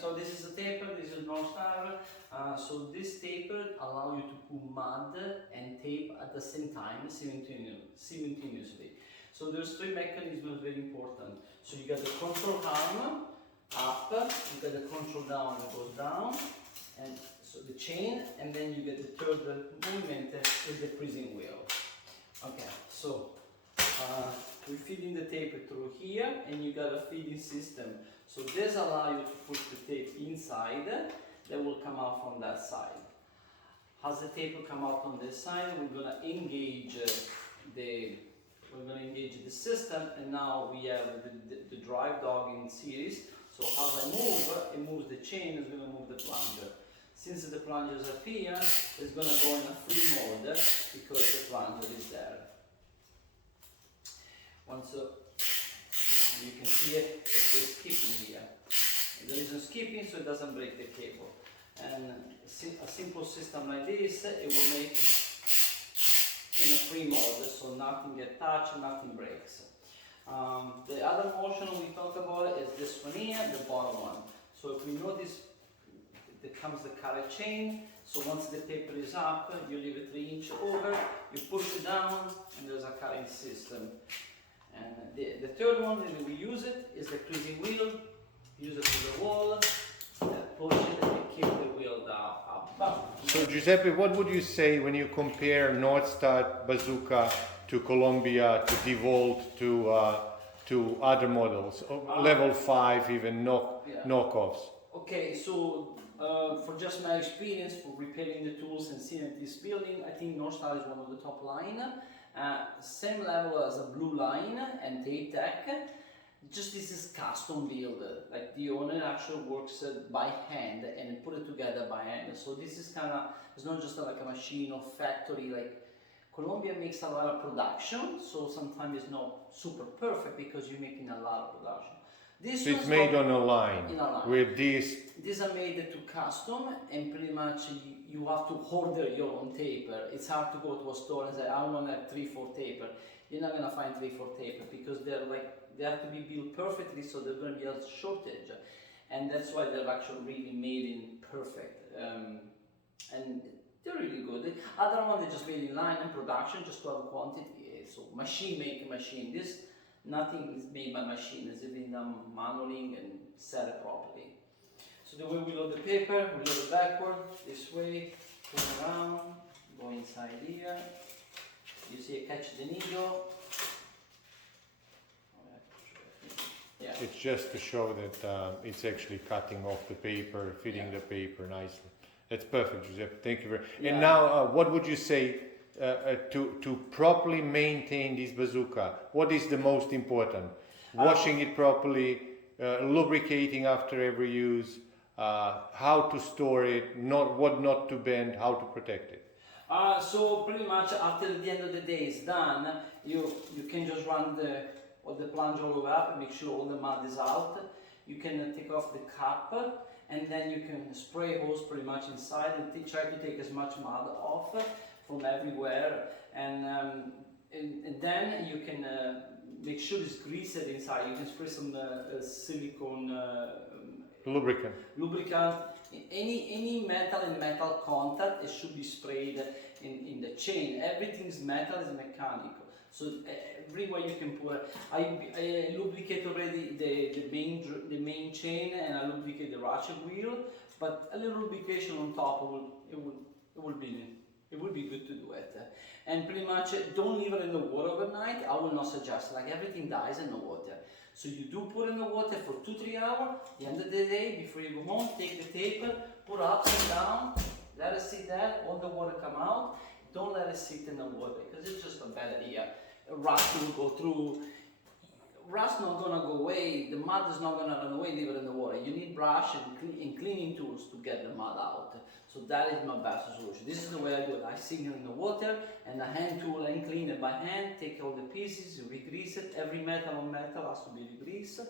so this is a taper, this is North Star. So this taper allows you to put mud and tape at the same time, simultaneously. So there's three mechanisms very important. So you got the control arm up, you got the control down that goes down, and so the chain, and then you get the third movement is the freezing wheel. Okay, so we're feeding the tape through here, and you got a feeding system. So this allows you to put the tape inside, that will come out from that side. As the tape will come out on this side, we're gonna engage the system, and now we have the drive dog in series. So as I move, it moves the chain, it's gonna move the plunger. Since the plunger is up here, it's gonna go in a free mode because the plunger is there. Once you can see it, it's skipping here. There isn't skipping, so it doesn't break the cable. And a simple system like this, it will make it in a free mode, so nothing gets touched, nothing breaks. The other motion we talk about is this one here, the bottom one. So if we notice, there comes the carrot chain. So once the taper is up, you leave it 3 inches over, you push it down, and there's a carrying system. And the third one that we use it is the freezing wheel. Use it to the wall, push it, and keep the wheel down up. So Giuseppe, what would you say when you compare North Star Bazooka to Columbia, to DRYWALL, to other models, level 5, even knockoffs? Okay, so for just my experience for repairing the tools and seeing this building, I think North Star is one of the top line. Same level as a Blue Line and Tape Tech. Just this is custom build, like the owner actually works by hand and put it together by hand. So this is kind of, it's not just like a machine or factory. Like Columbia makes a lot of production, so sometimes it's not super perfect because you're making a lot of production. This so it's made on a line, with these. These are made to custom, and pretty much you have to order your own taper. It's hard to go to a store and say, I want a 3/4 taper. You're not gonna find 3/4 taper because they have to be built perfectly, so there's gonna be a shortage, and that's why they're actually really made in perfect. And they're really good. Other one they just made in line and production, just to have quantity. So machine make machine. This. Nothing is made by machine, it's been done manually and set it properly. So the way we load the paper, we load it backward, this way, turn around, go inside here. You see it catch the needle. Yeah. It's just to show that it's actually cutting off the paper, fitting the paper nicely. That's perfect, Giuseppe. Thank you very much. And now, what would you say to properly maintain this bazooka? What is the most important? Washing it properly, lubricating after every use, how to store it, what not to bend, how to protect it. So pretty much after the end of the day is done, you can just run the plunger all the way up and make sure all the mud is out. You can take off the cap, and then you can spray hose pretty much inside and try to take as much mud off from everywhere, and then you can make sure it's greased inside. You can spray some silicone lubricant. Any metal and metal contact, it should be sprayed in the chain. Everything's metal is mechanical, so everywhere you can put. I lubricate already the main chain, and I lubricate the ratchet wheel, but a little lubrication on top it would be good to do it. And pretty much don't leave it in the water overnight. I will not suggest, like everything dies in the water. So you do put in the water for 2-3 hours. At the end of the day, before you go home, take the taper, put it upside down, let it sit there, all the water come out. Don't let it sit in the water because it's just a bad idea. Rust will go through. Rust not gonna go away, the mud is not gonna run away, leave it in the water. You need brush and cleaning tools to get the mud out. So that is my best solution. This is the way I do it. I sink it in the water, and a hand tool and clean it by hand, take all the pieces, re-grease it. Every metal on metal has to be re-greased.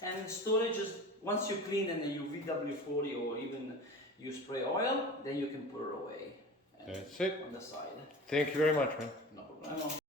And storage is, once you clean and you VW40 or even you spray oil, then you can put it away. That's it. On the side. Thank you very much, man. No problem.